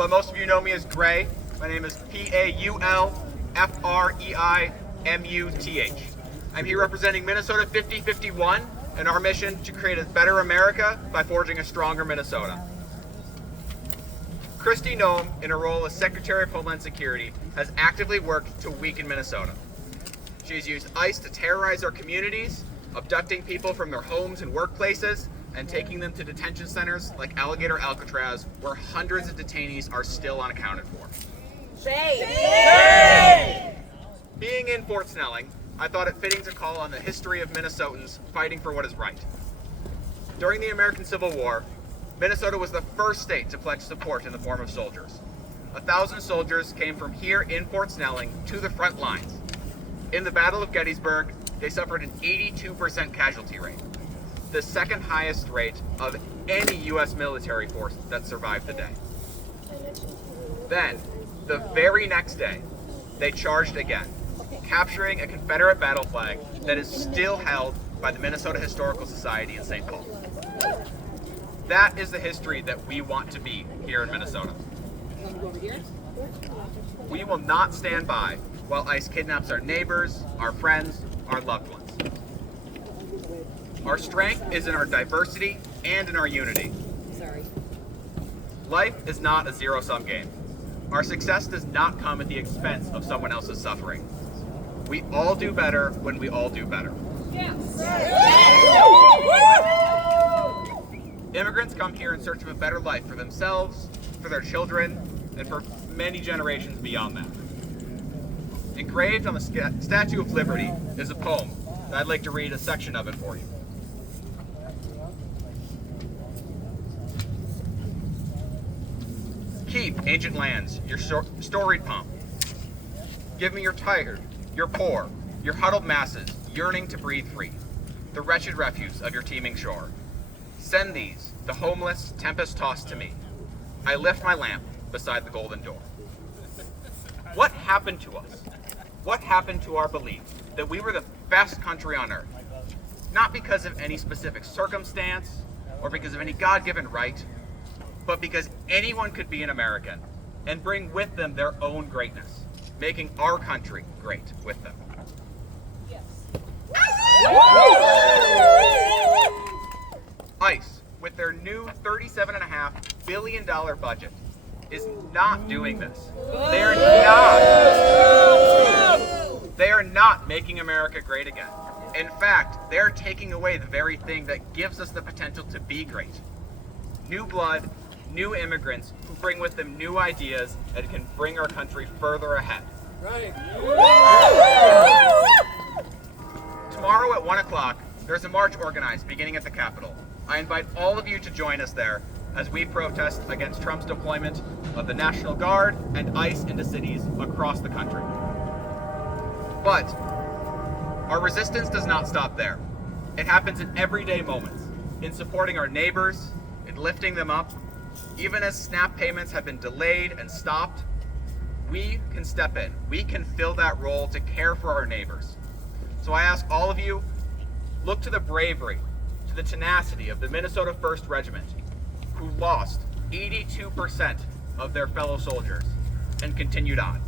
but most of you know me as Gray. My name is Paulfreimuth. I'm here representing Minnesota 5051 and our mission to create a better America by forging a stronger Minnesota. Kristi Noem, in her role as Secretary of Homeland Security, has actively worked to weaken Minnesota. She has used ICE to terrorize our communities, abducting people from their homes and workplaces, and taking them to detention centers like Alligator Alcatraz, where hundreds of detainees are still unaccounted for. Shame! Being in Fort Snelling, I thought it fitting to call on the history of Minnesotans fighting for what is right. During the American Civil War, Minnesota was the first state to pledge support in the form of soldiers. 1,000 soldiers came from here in Fort Snelling to the front lines. In the Battle of Gettysburg, they suffered an 82% casualty rate, the second highest rate of any U.S. military force that survived the day. Then, the very next day, they charged again, capturing a Confederate battle flag that is still held by the Minnesota Historical Society in St. Paul. That is the history that we want to be here in Minnesota. We will not stand by while ICE kidnaps our neighbors, our friends, our loved ones. Our strength is in our diversity and in our unity. Life is not a zero-sum game. Our success does not come at the expense of someone else's suffering. We all do better when we all do better. Immigrants come here in search of a better life for themselves, for their children, and for many generations beyond that. Engraved on the Statue of Liberty is a poem, and I'd like to read a section of it for you. Keep, ancient lands, your storied pomp. Give me your tired, your poor, your huddled masses, yearning to breathe free, the wretched refuse of your teeming shore. Send these, the homeless, tempest-tossed to me. I lift my lamp beside the golden door. What happened to us? What happened to our belief that we were the best country on earth? Not because of any specific circumstance or because of any God-given right, but because anyone could be an American and bring with them their own greatness, making our country great with them. ICE, with their new $37.5 billion budget, is not doing this. They are not making America great again. In fact, they're taking away the very thing that gives us the potential to be great. New blood, new immigrants who bring with them new ideas that can bring our country further ahead. Right. Tomorrow at 1 o'clock, there's a march organized beginning at the Capitol. I invite all of you to join us there as we protest against Trump's deployment of the National Guard and ICE into cities across the country. But our resistance does not stop there. It happens in everyday moments, in supporting our neighbors, in lifting them up. Even as SNAP payments have been delayed and stopped, we can step in. We can fill that role to care for our neighbors. So I ask all of you, look to the bravery, to the tenacity of the Minnesota 1st Regiment, who lost 82% of their fellow soldiers and continued on.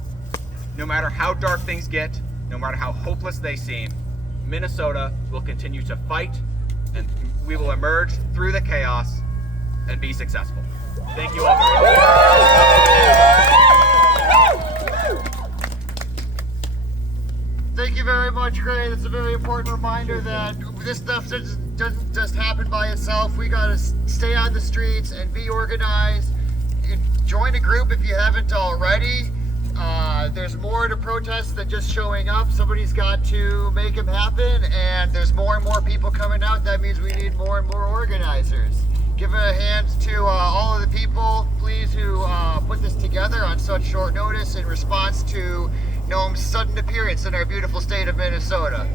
No matter how dark things get, no matter how hopeless they seem, Minnesota will continue to fight, and we will emerge through the chaos and be successful. Thank you all very much. Thank you very much, Gray. That's a very important reminder that this stuff doesn't just happen by itself. We gotta stay on the streets and be organized. Join a group if you haven't already. There's more to protest than just showing up. Somebody's got to make them happen, and there's more and more people coming out. That means we need more and more organizers. Give a hand to all of the people, please, who put this together on such short notice in response to Noem's sudden appearance in our beautiful state of Minnesota.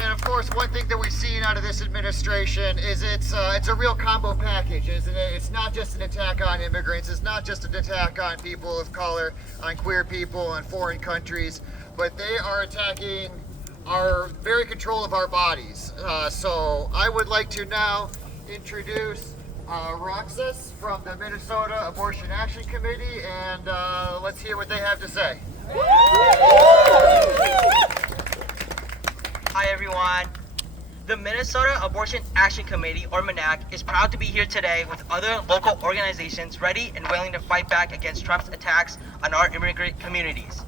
And of course, one thing that we've seen out of this administration is it's a real combo package, isn't it? It's not just an attack on immigrants, it's not just an attack on people of color, on queer people, on foreign countries, but they are attacking our very control of our bodies. So I would like to now introduce Roxas from the Minnesota Abortion Action Committee, and let's hear what they have to say. Hi everyone. The Minnesota Abortion Action Committee, or MANAC, is proud to be here today with other local organizations ready and willing to fight back against Trump's attacks on our immigrant communities.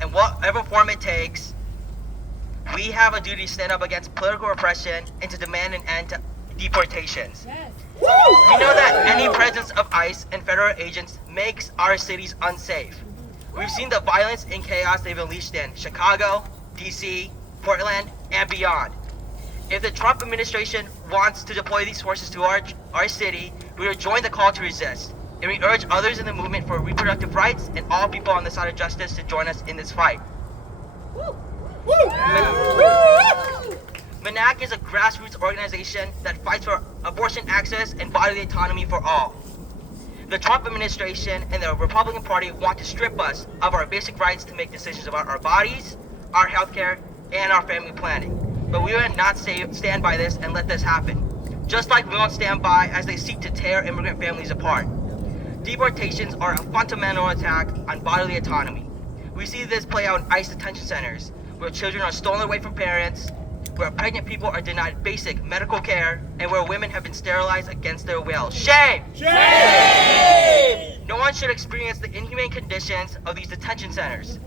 And whatever form it takes, we have a duty to stand up against political repression and to demand an end to deportations. Yes. We know that any presence of ICE and federal agents makes our cities unsafe. We've seen the violence and chaos they've unleashed in Chicago, DC, Portland, and beyond. If the Trump administration wants to deploy these forces to our city, we will join the call to resist. And we urge others in the movement for reproductive rights and all people on the side of justice to join us in this fight. MANAC is a grassroots organization that fights for abortion access and bodily autonomy for all. The Trump administration and the Republican Party want to strip us of our basic rights to make decisions about our bodies, our healthcare, and our family planning. But we will not stand by this and let this happen. Just like we won't stand by as they seek to tear immigrant families apart. Deportations are a fundamental attack on bodily autonomy. We see this play out in ICE detention centers, where children are stolen away from parents, where pregnant people are denied basic medical care, and where women have been sterilized against their will. Shame! Shame! No one should experience the inhumane conditions of these detention centers.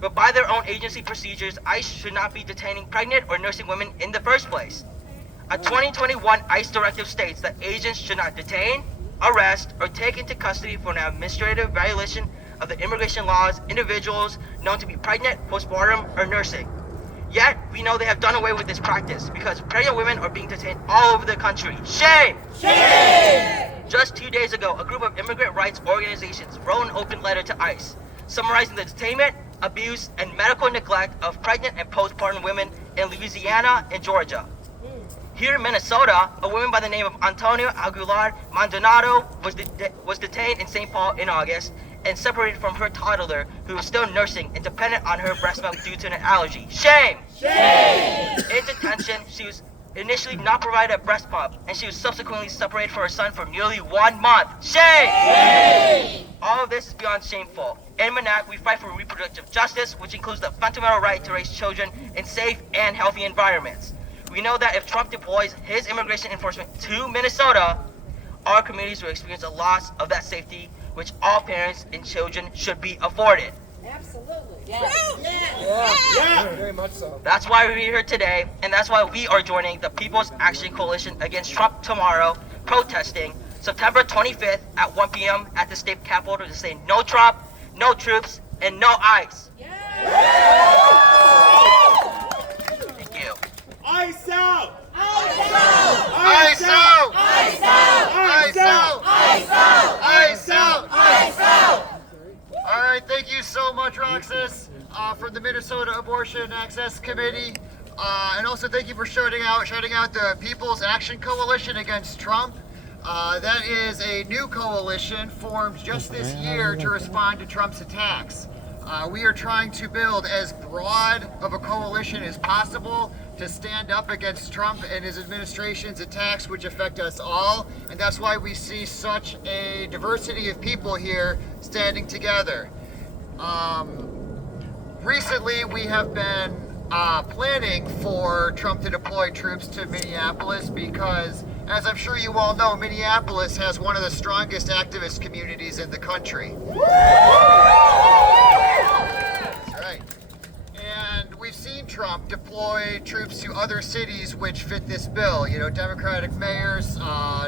But by their own agency procedures, ICE should not be detaining pregnant or nursing women in the first place. A 2021 ICE directive states that agents should not detain, arrest, or take into custody for an administrative violation of the immigration laws individuals known to be pregnant, postpartum, or nursing. Yet, we know they have done away with this practice because pregnant women are being detained all over the country. Shame! Shame! Just 2 days ago, a group of immigrant rights organizations wrote an open letter to ICE, summarizing the detainment, abuse, and medical neglect of pregnant and postpartum women in Louisiana and Georgia. Here in Minnesota, a woman by the name of Antonio Aguilar Maldonado was detained in St. Paul in August and separated from her toddler, who was still nursing and dependent on her breast milk due to an allergy. Shame! Shame! In detention, she was initially not provided a breast pump, and she was subsequently separated from her son for nearly 1 month. Shame! Shame! All of this is beyond shameful. In MANAC, we fight for reproductive justice, which includes the fundamental right to raise children in safe and healthy environments. We know that if Trump deploys his immigration enforcement to Minnesota, our communities will experience a loss of that safety, which all parents and children should be afforded. Absolutely. Yeah. Very much so. That's why we're here today, and that's why we are joining the People's Action Coalition Against Trump tomorrow, protesting September 25th at 1 p.m. at the state capitol to say no Trump, no troops, and no ICE. Thank you. ICE out! ICE out! ICE out! ICE out! ICE out! All right, thank you so much, Roxas, from the Minnesota Abortion Access Committee. And also thank you for shouting out the People's Action Coalition Against Trump. That is a new coalition formed just this year to respond to Trump's attacks. We are trying to build as broad of a coalition as possible to stand up against Trump and his administration's attacks, which affect us all. And that's why we see such a diversity of people here standing together. Recently, we have been planning for Trump to deploy troops to Minneapolis because, as I'm sure you all know, Minneapolis has one of the strongest activist communities in the country. That's right. And we've seen Trump deploy troops to other cities which fit this bill. You know, Democratic mayors,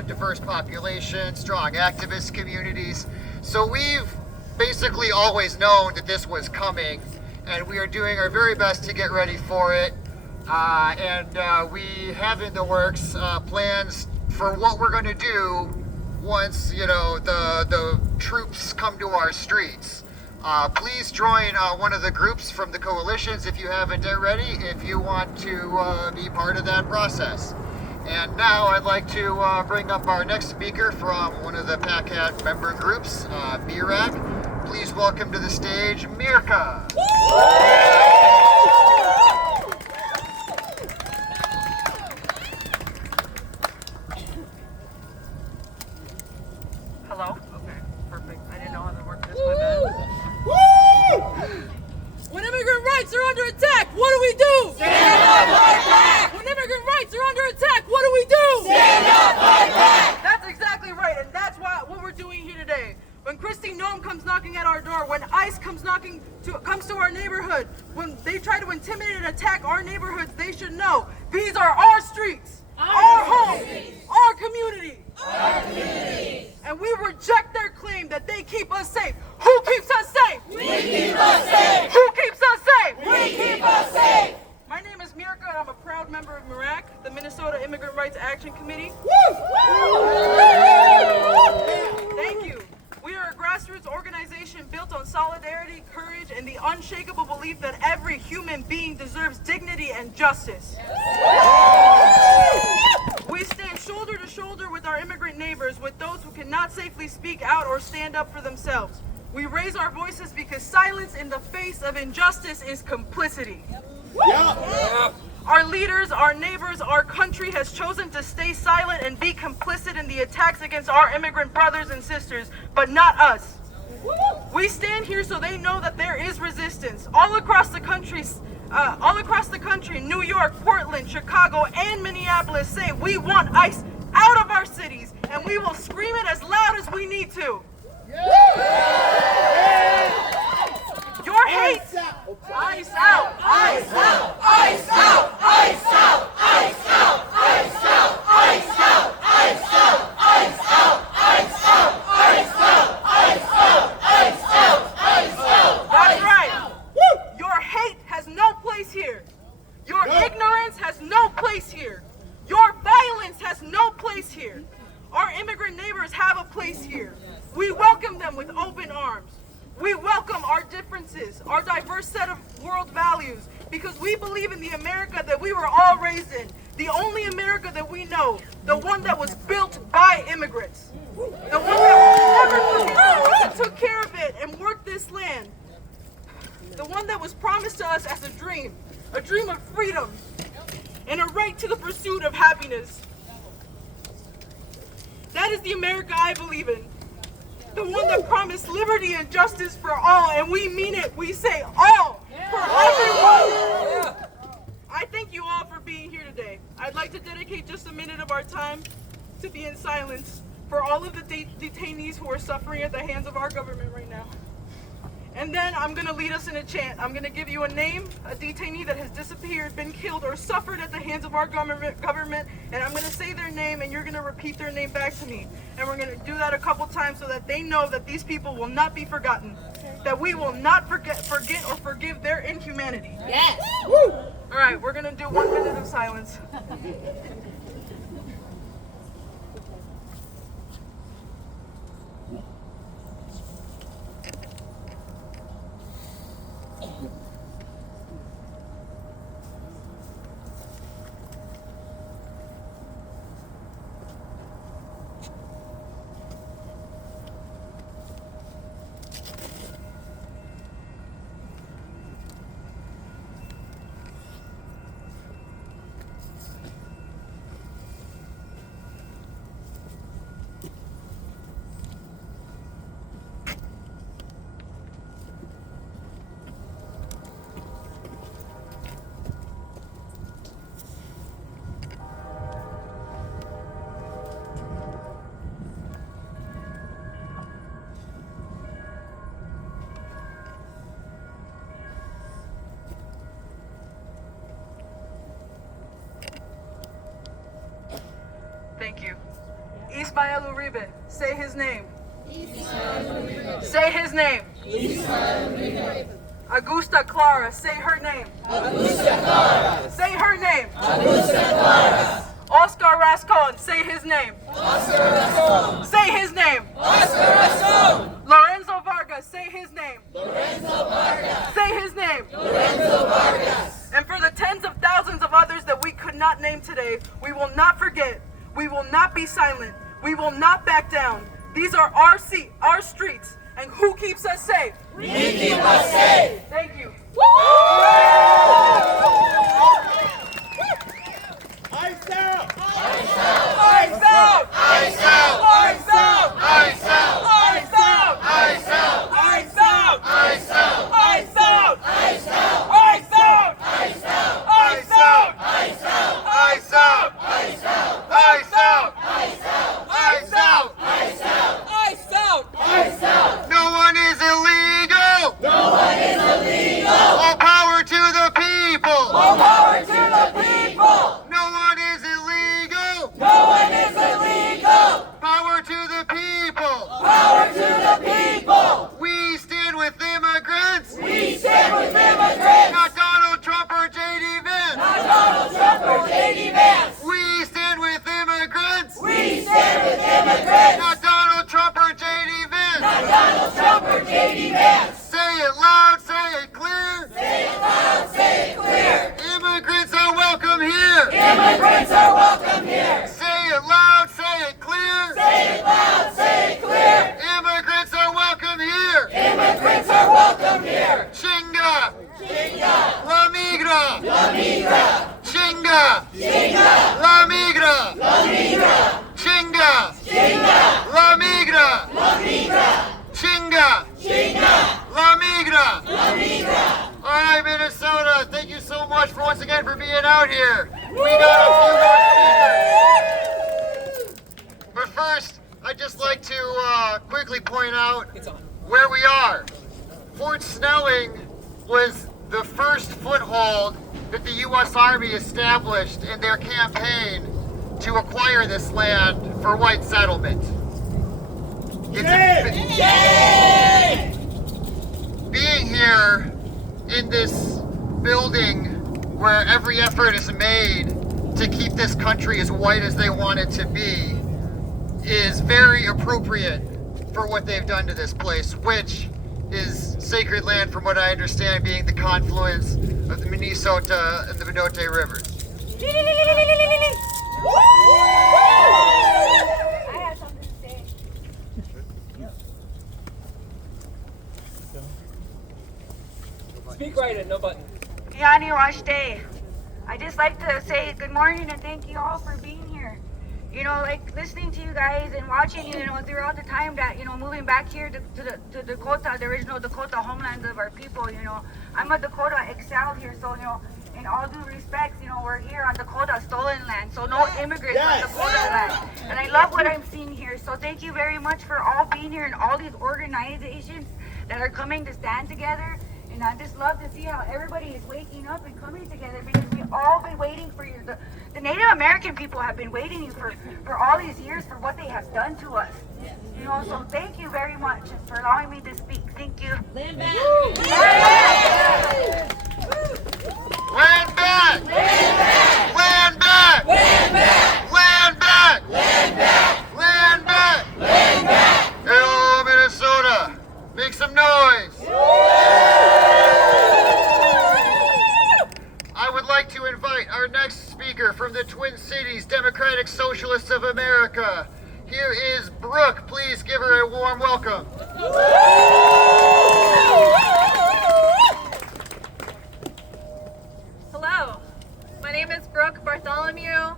diverse population, strong activist communities. So we've basically always known that this was coming, and we are doing our very best to get ready for it. We have in the works plans for what we're going to do once, you know, the troops come to our streets. Please join one of the groups from the coalitions if you haven't already, if you want to be part of that process. And now I'd like to bring up our next speaker from one of the PACAT member groups, MIRAC. Please welcome to the stage, Mirka. Hello? Okay, perfect. I didn't know how to work this, my bad. When immigrant rights are under attack, what do we do? Stand up, fight back! When immigrant rights are under attack, what do we do? Stand up, fight back! That's exactly right, and that's what we're doing here today. When Kristi Noem comes knocking at our door, when ICE comes to our neighborhood, when they try to intimidate and attack our neighborhoods, they should know these are our streets, our homes, our community. And we reject their claim that they keep us safe. Who keeps us safe? We keep us safe! Who keeps us safe? We keep us safe! My name is Mirka, and I'm a proud member of MIRAC, the Minnesota Immigrant Rights Action Committee. Thank you. We are a grassroots organization built on solidarity, courage, and the unshakable belief that every human being deserves dignity and justice. We stand shoulder to shoulder with our immigrant neighbors, with those who cannot safely speak out or stand up for themselves. We raise our voices because silence in the face of injustice is complicity. Our leaders, our neighbors, our country has chosen to stay silent and be complicit in the attacks against our immigrant brothers and sisters, but not us. We stand here so they know that there is resistance all across the country. New York, Portland, Chicago, and Minneapolis say we want ICE out of our cities, and we will scream it as loud as we need to. Your hate. ICE out! Ice out! Ice out! Ice out! Ice out! Ice out! Ice out! Ice out! Ice out! Ice out! Ice out! Ice out! Ice out! Ice out! That's right. Your hate has no place here. Your ignorance has no place here. Your violence has no place here. Our immigrant neighbors have a place here. We welcome them with open arms. We welcome our differences, our diverse set of world values, because we believe in the America that we were all raised in, the only America that we know, the one that was built by immigrants, the one that took care of it and worked this land, the one that was promised to us as a dream of freedom, and a right to the pursuit of happiness. That is the America I believe in. The one that promised liberty and justice for all, and we mean it. We say all for everyone. I thank you all for being here today. I'd like to dedicate just a minute of our time to be in silence for all of the detainees who are suffering at the hands of our government right now. And then I'm going to lead us in a chant. I'm going to give you a name, a detainee that has disappeared, been killed, or suffered at the hands of our government, and I'm going to say their name, and you're going to repeat their name back to me. And we're going to do that a couple times so that they know that these people will not be forgotten, that we will not forget or forgive their inhumanity. Yes! All right, we're going to do 1 minute of silence. Thank you. Ismael Uribe, say his name. Say his name. Augusta Clara, say her name. Say her name. Oscar Rascon, say his name. Say his name. Lorenzo Vargas, say his name. Say his name. And for the tens of thousands of others that we could not name today, we will not forget. We will not be silent. We will not back down. These are our streets. And who keeps us safe? We keep us safe! Thank you. Ice out! Ice out! Ice out! Ice out! Ice out! right, Minnesota, thank you so much for once again for being out here. We got a few more speakers. But first, I'd just like to quickly point out where we are. Fort Snelling was the first foothold that the U.S. Army established in their campaign to acquire this land for white settlement. Being here in this building where every effort is made to keep this country as white as they want it to be is very appropriate for what they've done to this place, which is sacred land from what I understand being the confluence of the Minnesota and the Minot rivers. I have something to say. Speak right in, no button. Yani Washday. I just like to say good morning and thank you all for being here. You know, like listening to you guys and watching you know, throughout the time that, you know, moving back here to Dakota, the original Dakota homeland of our people, you know. I'm a Dakota exiled here, so, you know, in all due respects, you know, we're here on Dakota stolen land, so no immigrants on Dakota land. And I love what I'm seeing here, so thank you very much for all being here and all these organizations that are coming to stand together. And I just love to see how everybody is waking up and coming together because we've all been waiting for you. The Native American people have been waiting for all these years for what they have done to us. You know, so thank you very much for allowing me to speak. Thank you. Land back! Land back! Land back! Land back! Land back! Hello, Minnesota! Make some noise! I would like to invite our next speaker from the Twin Cities Democratic Socialists of America. Here is Brooke. Please give her a warm welcome. Hello, my name is Brooke Bartholomew,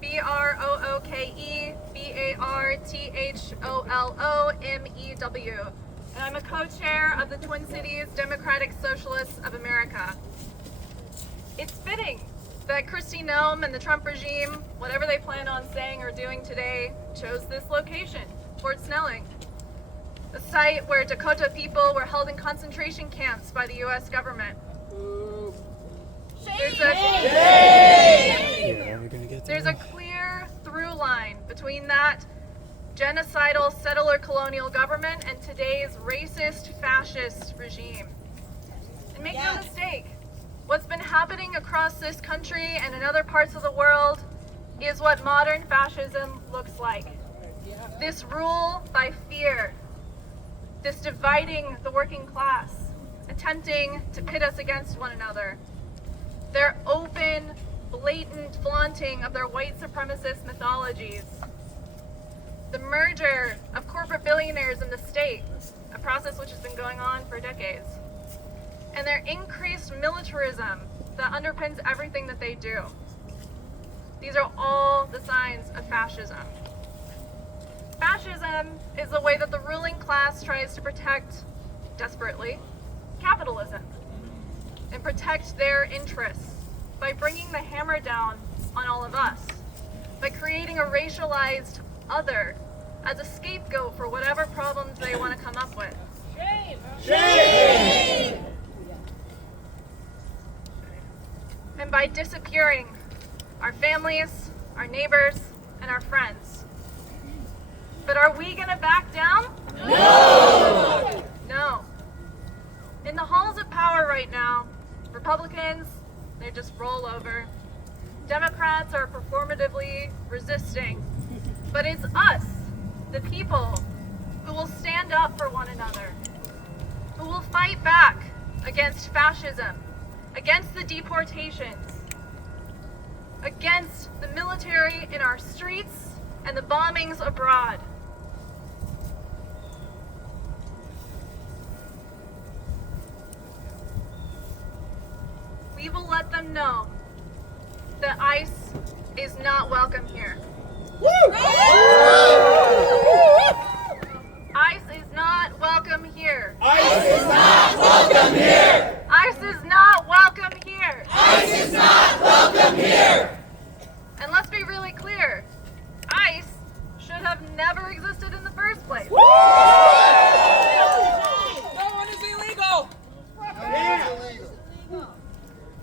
BROOKE BARTHOLOMEW, and I'm a co-chair of the Twin Cities Democratic Socialists of America. It's fitting that Kristi Noem and the Trump regime, whatever they plan on saying or doing today, chose this location, Fort Snelling, the site where Dakota people were held in concentration camps by the U.S. government. There's a clear through line between that genocidal settler colonial government and today's racist fascist regime. And make no mistake, what's been happening across this country and in other parts of the world is what modern fascism looks like. This rule by fear, this dividing the working class, attempting to pit us against one another, their open, blatant flaunting of their white supremacist mythologies, the merger of corporate billionaires in the state, a process which has been going on for decades, and their increased militarism that underpins everything that they do. These are all the signs of fascism. Fascism is the way that the ruling class tries to protect, desperately, capitalism and protect their interests by bringing the hammer down on all of us, by creating a racialized other as a scapegoat for whatever problems they want to come up with. Shame! Shame! And by disappearing our families, our neighbors, and our friends. But are we gonna back down? No! No. In the halls of power right now, Republicans, they just roll over. Democrats are performatively resisting. But it's us, the people, who will stand up for one another, who will fight back against fascism, against the deportations, against the military in our streets and the bombings abroad. We will let them know that ICE is not welcome here. ICE is not welcome here. ICE is not welcome here. ICE is not have never existed in the first place. No one is illegal.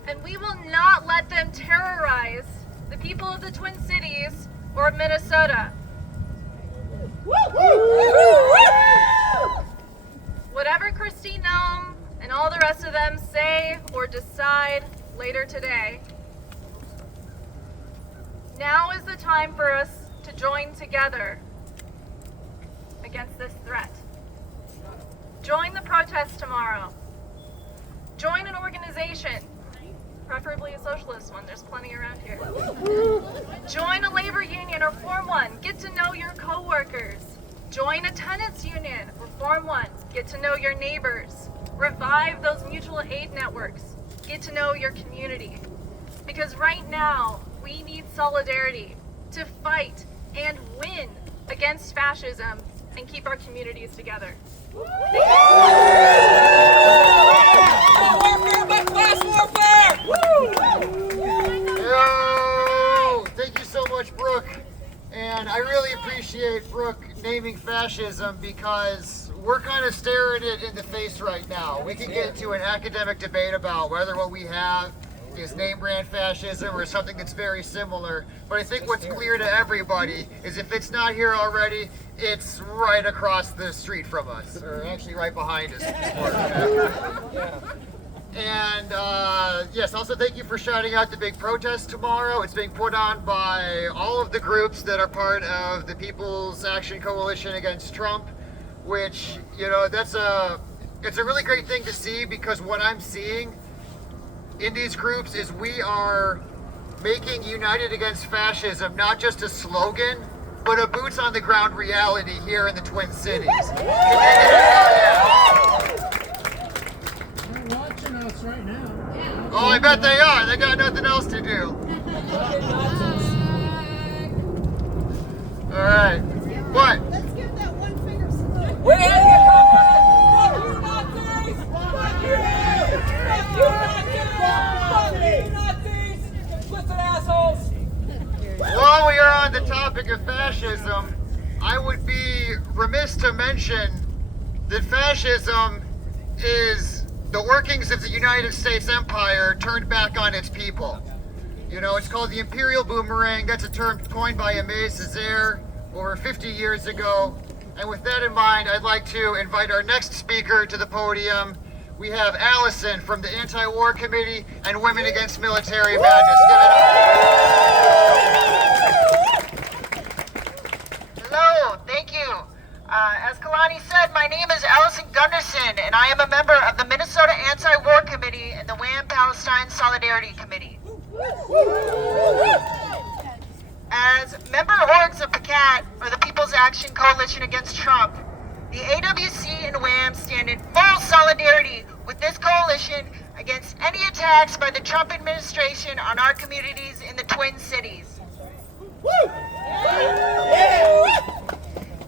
And we will not let them terrorize the people of the Twin Cities or of Minnesota. Whatever Kristi Noem and all the rest of them say or decide later today, now is the time for us to join together against this threat. Join the protest tomorrow. Join an organization, preferably a socialist one, there's plenty around here. Join a labor union or form one, get to know your coworkers. Join a tenants union or form one, get to know your neighbors. Revive those mutual aid networks, get to know your community. Because right now, we need solidarity to fight and win against fascism and keep our communities together. Warfare by class warfare. Yo! Thank you so much, Brooke. And I really appreciate Brooke naming fascism because we're kind of staring it in the face right now. We can get into an academic debate about whether what we have is name brand fascism or something that's very similar. But I think what's clear to everybody is if it's not here already, it's right across the street from us, or actually right behind us. And yes, also thank you for shouting out the big protest tomorrow. It's being put on by all of the groups that are part of the People's Action Coalition Against Trump, which, you know, it's a really great thing to see because what I'm seeing in these groups is we are making United Against Fascism not just a slogan, but a boots on the ground reality here in the Twin Cities. They're watching us right now. Oh, I bet they are. They got nothing else to do. All right. What? Let's give that one finger salute. We're gonna get Fuck you, Nazis! Fuck you! Fuck you, Nazis! Complicit assholes! While we are on the topic of fascism, I would be remiss to mention that fascism is the workings of the United States Empire turned back on its people. You know, it's called the imperial boomerang. That's a term coined by Aimé Césaire over 50 years ago. And with that in mind, I'd like to invite our next speaker to the podium. We have Allison from the Anti-War Committee and Women Against Military Madness. Give it up. Hello, thank you. As Kalani said, my name is Allison Gunderson, and I am a member of the Minnesota Anti-War Committee and the WAM Palestine Solidarity Committee. As member orgs of PACAT, or the People's Action Coalition Against Trump, the AWC and WAM stand in full solidarity with this coalition against any attacks by the Trump administration on our communities in the Twin Cities.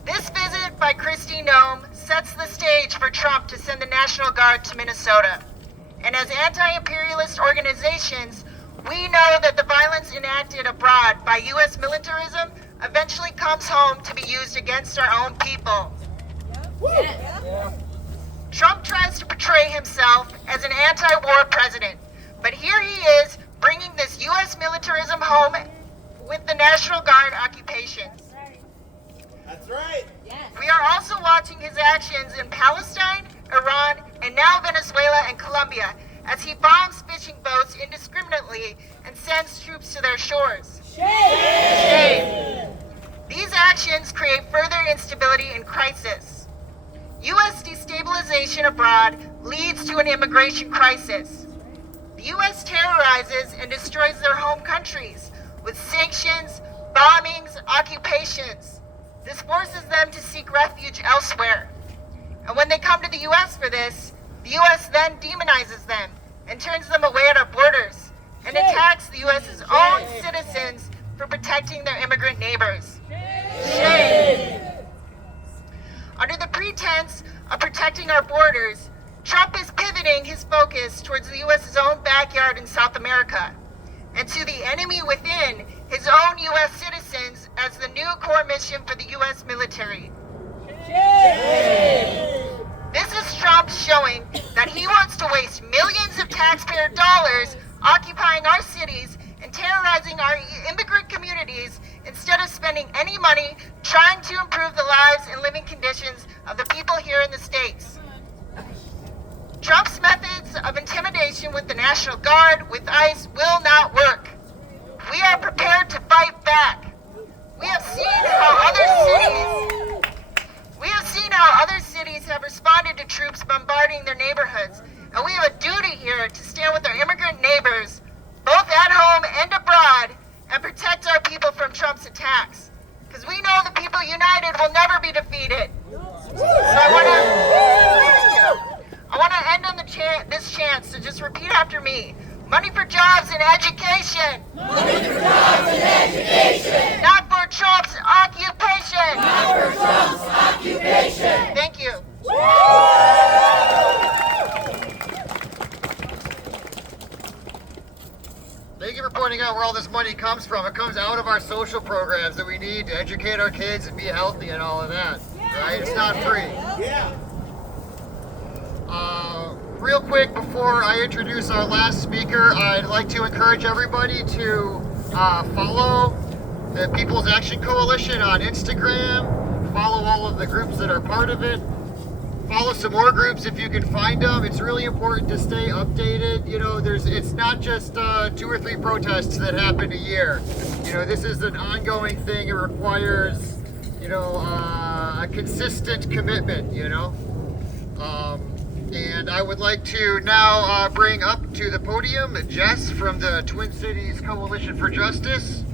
This visit by Kristi Noem sets the stage for Trump to send the National Guard to Minnesota. And as anti-imperialist organizations, we know that the violence enacted abroad by U.S. militarism eventually comes home to be used against our own people. Trump tries to portray himself as an anti-war president, but here he is bringing this U.S. militarism home with the National Guard occupations. That's right. We are also watching his actions in Palestine, Iran, and now Venezuela and Colombia as he bombs fishing boats indiscriminately and sends troops to their shores. Shame. These actions create further instability and crisis. U.S. destabilization abroad leads to an immigration crisis. The U.S. terrorizes and destroys their home countries with sanctions, bombings, occupations. This forces them to seek refuge elsewhere. And when they come to the U.S. for this, the U.S. then demonizes them and turns them away at our borders and attacks the U.S.'s own citizens for protecting their immigrant neighbors. Shame. Under the pretense of protecting our borders, Trump is pivoting his focus towards the U.S.'s own backyard in South America and to the enemy within, his own U.S. citizens as the new core mission for the U.S. military. This is Trump showing that he wants to waste millions of taxpayer dollars occupying our cities and terrorizing our immigrant communities instead of spending any money trying to improve the lives and living conditions of the people here in the States. Trump's methods of intimidation with the National Guard, with ICE, will not work. We are prepared to fight back. We have seen how other cities have responded to troops bombarding their neighborhoods, and we have a duty here to stand with our immigrant neighbors, both at home and abroad, and protect our people from Trump's attacks. Because we know the people united will never be defeated. So I want to end on this chance to just repeat after me. Money for jobs and education. Money for jobs and education. Not for Trump's occupation. Not for Trump's occupation. Thank you. Thank you for pointing out where all this money comes from. It comes out of our social programs that we need to educate our kids and be healthy and all of that. Right? It's not free. Yeah. Real quick, before I introduce our last speaker, I'd like to encourage everybody to follow the People's Action Coalition on Instagram, follow all of the groups that are part of it, follow some more groups if you can find them. It's really important to stay updated. You know, it's not just 2 or 3 protests that happen a year. You know, this is an ongoing thing. It requires, you know, a consistent commitment, you know. And I would like to now bring up to the podium Jess from the Twin Cities Coalition for Justice.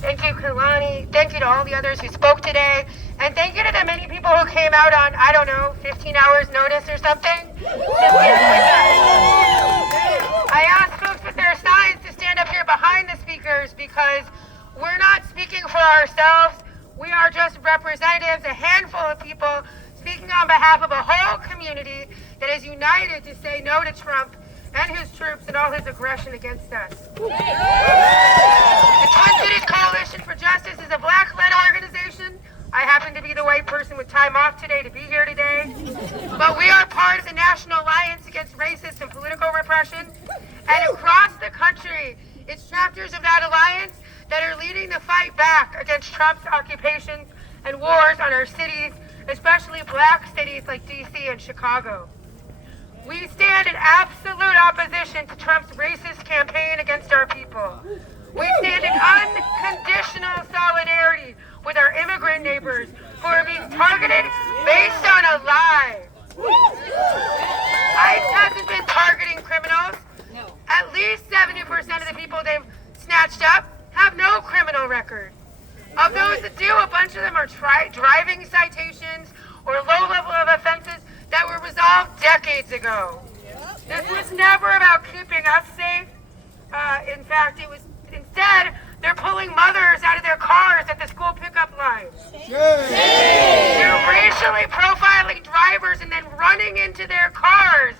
Thank you, Kalani. Thank you to all the others who spoke today. And thank you to the many people who came out on, I don't know, 15 hours notice or something. I asked folks with their signs to stand up here behind the speakers because we're not speaking for ourselves. We are just representatives, a handful of people speaking on behalf of a whole community that is united to say no to Trump and his troops and all his aggression against us. The Twin Cities Coalition for Justice is a Black-led organization. I happen to be the white person with time off today to be here today. But we are part of the National Alliance Against Racist and Political Repression. And across the country, it's chapters of that alliance that are leading the fight back against Trump's occupations and wars on our cities, especially black cities like DC and Chicago. We stand in absolute opposition to Trump's racist campaign against our people. We stand in unconditional solidarity with our immigrant neighbors who are being targeted based on a lie. ICE hasn't been targeting criminals. At least 70% of the people they've snatched up have no criminal record. Of those that do, a bunch of them are driving citations or low-level of offenses that were resolved decades ago. This was never about keeping us safe. In fact, it was instead they're pulling mothers out of their cars at the school pickup line. They're racially profiling drivers and then running into their cars.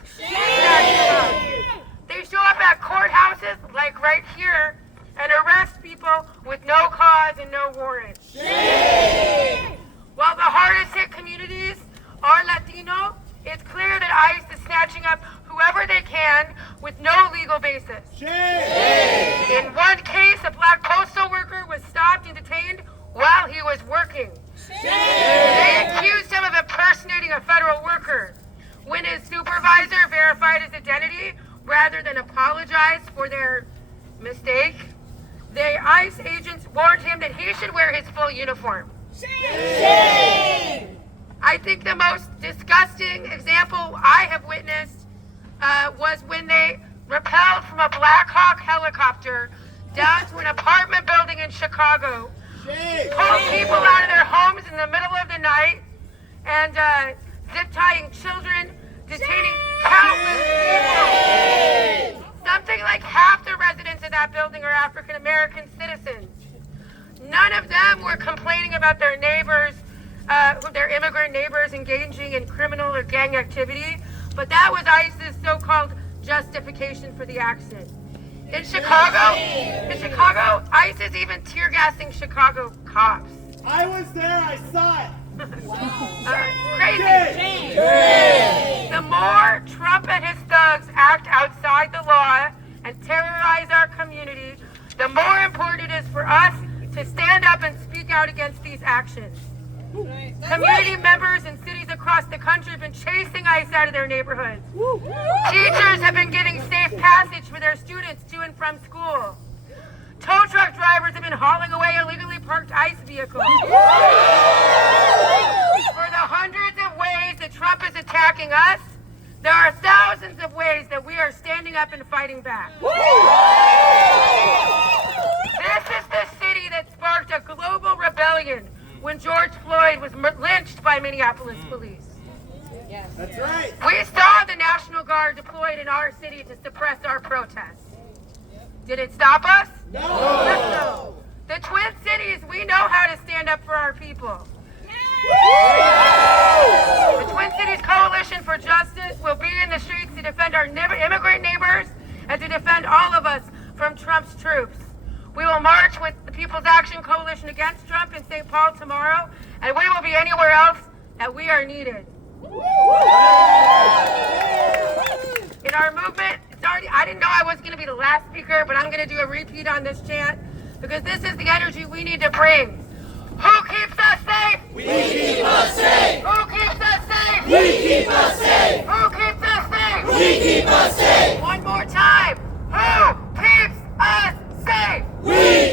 They show up at courthouses, like right here, and arrest people with no cause and no warrant. While the hardest hit communities are Latino, it's clear that ICE is snatching up whoever they can with no legal basis. In one case, a black postal worker was stopped and detained while he was working. They accused him of impersonating a federal worker. When his supervisor verified his identity rather than apologize for their mistake, the ICE agents warned him that he should wear his full uniform. I think the most disgusting example I have witnessed was when they rappelled from a Black Hawk helicopter down to an apartment building in Chicago, pulled people out of their homes in the middle of the night, and zip-tying children, detaining countless people. Something like half the residents of that building are African American citizens. None of them were complaining about their neighbors their immigrant neighbors engaging in criminal or gang activity, but that was ICE's so-called justification for the action. In Chicago, ICE is even tear gassing Chicago cops. I was there, I saw it. Crazy. The more Trump and his thugs act outside the law and terrorize our community, the more important it is for us to stand up and speak out against these actions. Community members in cities across the country have been chasing ICE out of their neighborhoods. Teachers have been giving safe passage for their students to and from school. Tow truck drivers have been hauling away illegally parked ICE vehicles. For the hundreds of ways that Trump is attacking us, there are thousands of ways that we are standing up and fighting back. This is the city that sparked a global rebellion when George Floyd was lynched by Minneapolis police. That's right. We saw the National Guard deployed in our city to suppress our protests. Did it stop us? No. The Twin Cities, we know how to stand up for our people. The Twin Cities Coalition for Justice will be in the streets to defend our immigrant neighbors and to defend all of us from Trump's troops. We will march with the People's Action Coalition against Trump in St. Paul tomorrow, and we will be anywhere else that we are needed. In our movement, I didn't know I was going to be the last speaker, but I'm going to do a repeat on this chant because this is the energy we need to bring. Who keeps us safe? We keep us safe. Who keeps us safe? We keep us safe. Who keeps us safe? We keep us safe. One more time. Who keeps us safe? We